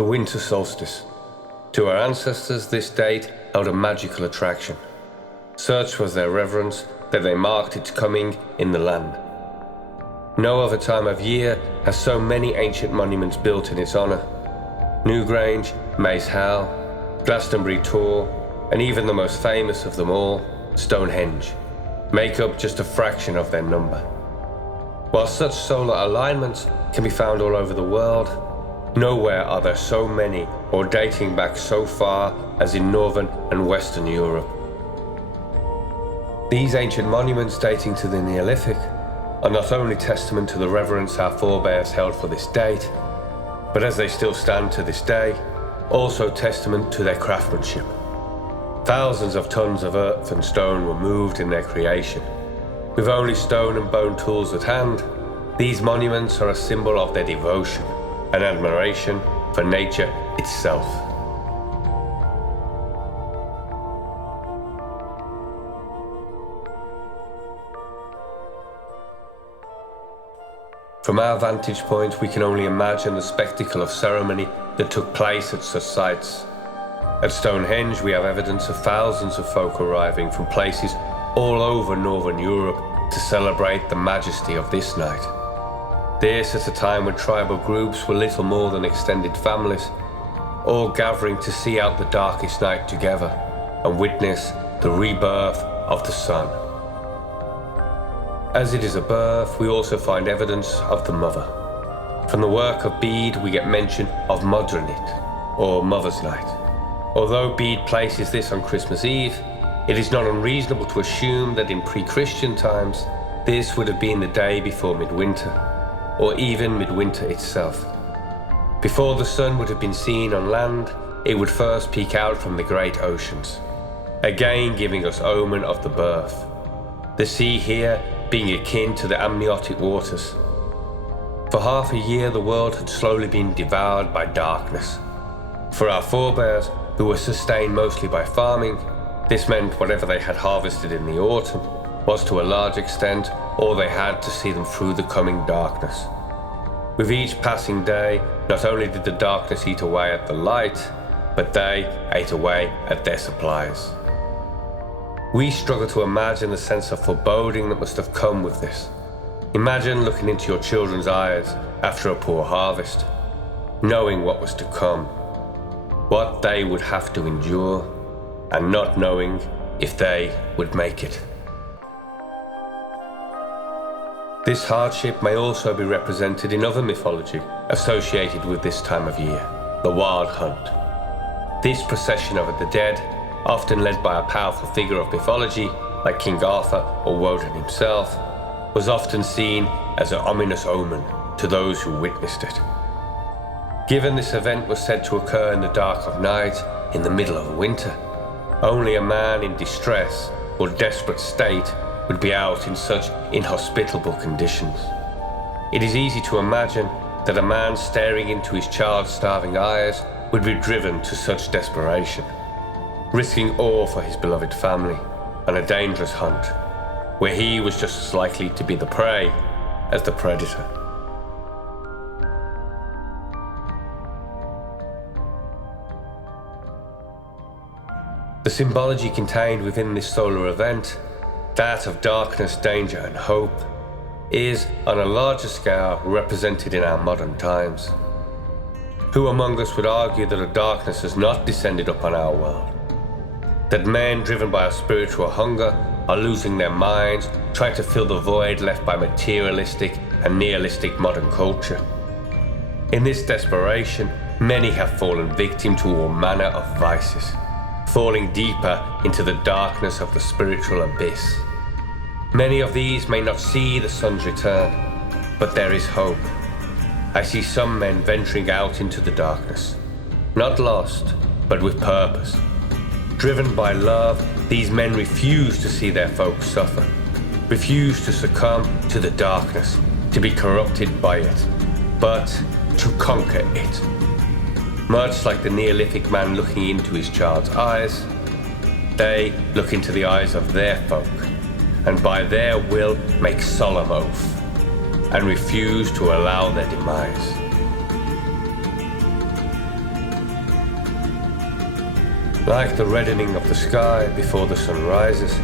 The winter solstice. To our ancestors, this date held a magical attraction. Such was their reverence that they marked its coming in the land. No other time of year has so many ancient monuments built in its honour. Newgrange, Maze Hall, Glastonbury Tor, and even the most famous of them all, Stonehenge, make up just a fraction of their number. While such solar alignments can be found all over the world, nowhere are there so many or dating back so far as in Northern and Western Europe. These ancient monuments dating to the Neolithic are not only testament to the reverence our forebears held for this date, but as they still stand to this day, also testament to their craftsmanship. Thousands of tons of earth and stone were moved in their creation. With only stone and bone tools at hand, these monuments are a symbol of their devotion and admiration for nature itself. From our vantage point, we can only imagine the spectacle of ceremony that took place at such sites. At Stonehenge, we have evidence of thousands of folk arriving from places all over Northern Europe to celebrate the majesty of this night. This at a time when tribal groups were little more than extended families, all gathering to see out the darkest night together and witness the rebirth of the sun. As it is a birth, we also find evidence of the mother. From the work of Bede, we get mention of Modronit, or Mother's Night. Although Bede places this on Christmas Eve, it is not unreasonable to assume that in pre-Christian times, this would have been the day before midwinter, or even midwinter itself. Before the sun would have been seen on land, it would first peek out from the great oceans, again giving us omen of the birth. The sea here being akin to the amniotic waters. For half a year, the world had slowly been devoured by darkness. For our forebears, who were sustained mostly by farming, this meant whatever they had harvested in the autumn was to a large extent all they had to see them through the coming darkness. With each passing day, not only did the darkness eat away at the light, but they ate away at their supplies. We struggle to imagine the sense of foreboding that must have come with this. Imagine looking into your children's eyes after a poor harvest, knowing what was to come, what they would have to endure, and not knowing if they would make it. This hardship may also be represented in other mythology associated with this time of year, the Wild Hunt. This procession of the dead, often led by a powerful figure of mythology like King Arthur or Woden himself, was often seen as an ominous omen to those who witnessed it. Given this event was said to occur in the dark of night in the middle of winter, only a man in distress or desperate state would be out in such inhospitable conditions. It is easy to imagine that a man staring into his child's starving eyes would be driven to such desperation, risking all for his beloved family on a dangerous hunt, where he was just as likely to be the prey as the predator. The symbology contained within this solar event, that of darkness, danger, and hope, is on a larger scale represented in our modern times. Who among us would argue that a darkness has not descended upon our world? That men driven by a spiritual hunger are losing their minds, trying to fill the void left by materialistic and nihilistic modern culture. In this desperation, many have fallen victim to all manner of vices, falling deeper into the darkness of the spiritual abyss. Many of these may not see the sun's return, but there is hope. I see some men venturing out into the darkness, not lost, but with purpose. Driven by love, these men refuse to see their folk suffer, refuse to succumb to the darkness, to be corrupted by it, but to conquer it. Much like the Neolithic man looking into his child's eyes, they look into the eyes of their folk, and by their will make solemn oath, and refuse to allow their demise. Like the reddening of the sky before the sun rises,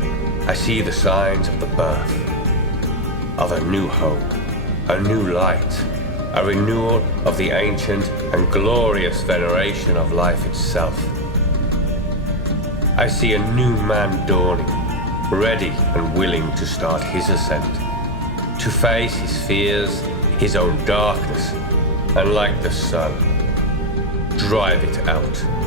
I see the signs of the birth of a new hope, a new light, a renewal of the ancient and glorious veneration of life itself. I see a new man dawning, ready and willing to start his ascent, to face his fears, his own darkness, and like the sun, drive it out.